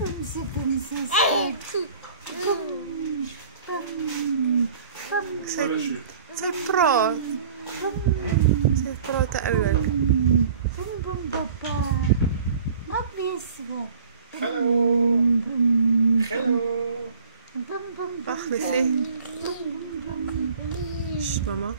Bumse, bumse, Zij praat. Zij praat eigenlijk. Bum, bum, papa. Mag wees we. Hello. Hello. Bum, bum, Wacht, Liffie. Shh, mama.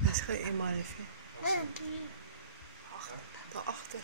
Dat is geen eenmaal, Liffie. Daarachter.